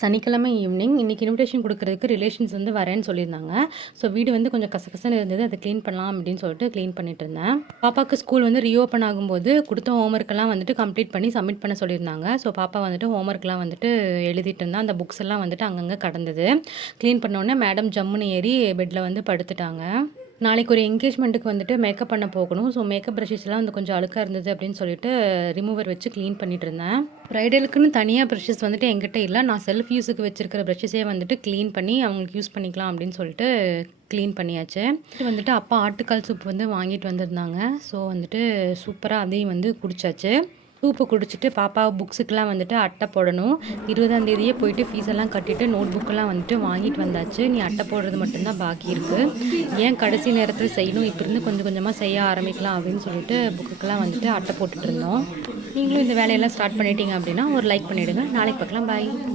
சனிக்கிழமை ஈவினிங் இன்றைக்கி இன்விடேஷன் கொடுக்குறதுக்கு ரிலேஷன்ஸ் வந்து வரேன்னு சொல்லியிருந்தாங்க. ஸோ வீடு வந்து கொஞ்சம் கசகசன்னு இருந்தது. அதை க்ளீன் பண்ணலாம் அப்படின்னு சொல்லிட்டு க்ளீன் பண்ணிட்டு இருந்தேன். பாப்பாவுக்கு ஸ்கூல் வந்து ரீஓப்பன் ஆகும்போது கொடுத்த ஹோம்ஒர்க்கெல்லாம் வந்துட்டு கம்ப்ளீட் பண்ணி சப்மிட் பண்ண சொல்லியிருந்தாங்க. ஸோ பாப்பா வந்துட்டு ஹோம்ஒர்க்லாம் வந்துட்டு எழுதிட்டு இருந்தா. அந்த புக்ஸ் எல்லாம் வந்துட்டு அங்கங்கே கடந்தது. க்ளீன் பண்ணோடனே மேடம் ஜம்முன்னு ஏறி பெட்டில் வந்து படுத்துட்டாங்க. நாளைக்கு ஒரு என்கேஜ்மெண்ட்டுக்கு வந்துட்டு மேக்கப் பண்ண போகணும். ஸோ மேக்கப் ப்ரஷஸ்லாம் வந்து கொஞ்சம் அழுக்காக இருந்தது அப்படின்னு சொல்லிட்டு ரிமூவர் வச்சு க்ளீன் பண்ணிட்டு இருந்தேன். ப்ரைடலுக்குன்னு தனியாக ப்ரஷஸ் வந்துட்டு என்கிட்ட இல்லை. நான் செல்ஃப் யூஸுக்கு வச்சிருக்கிற ப்ரஷஸே வந்துட்டு க்ளீன் பண்ணி அவங்களுக்கு யூஸ் பண்ணிக்கலாம் அப்படின்னு சொல்லிட்டு க்ளீன் பண்ணியாச்சு. இது வந்துட்டு அப்பா ஆட்டுக்கால் சூப் வந்து வாங்கிட்டு வந்திருந்தாங்க. ஸோ வந்துட்டு சூப்பராக அதையும் வந்து குடிச்சாச்சு. சூப்பு குடிச்சிட்டு பாப்பா புக்ஸுக்கெலாம் வந்துட்டு அட்டை போடணும். 20ஆம் தேதியே போயிட்டு ஃபீஸ் எல்லாம் கட்டிட்டு நோட் புக்கெல்லாம் வந்துட்டு வாங்கிட்டு வந்தாச்சு. நீ அட்டை போடுறது மட்டும்தான் பாக்கி இருக்குது. ஏன் கடைசி நேரத்தில் செய்யணும், இப்போ இருந்து கொஞ்சம் கொஞ்சமாக செய்ய ஆரம்பிக்கலாம் அப்படின்னு சொல்லிட்டு புக்குக்கெல்லாம் வந்துட்டு அட்டை போட்டுட்டு இருந்தோம். நீங்களும் இந்த வேலையெல்லாம் ஸ்டார்ட் பண்ணிட்டீங்க அப்படின்னா ஒரு லைக் பண்ணிவிடுங்க. நாளைக்கு பார்க்கலாம். பாய்.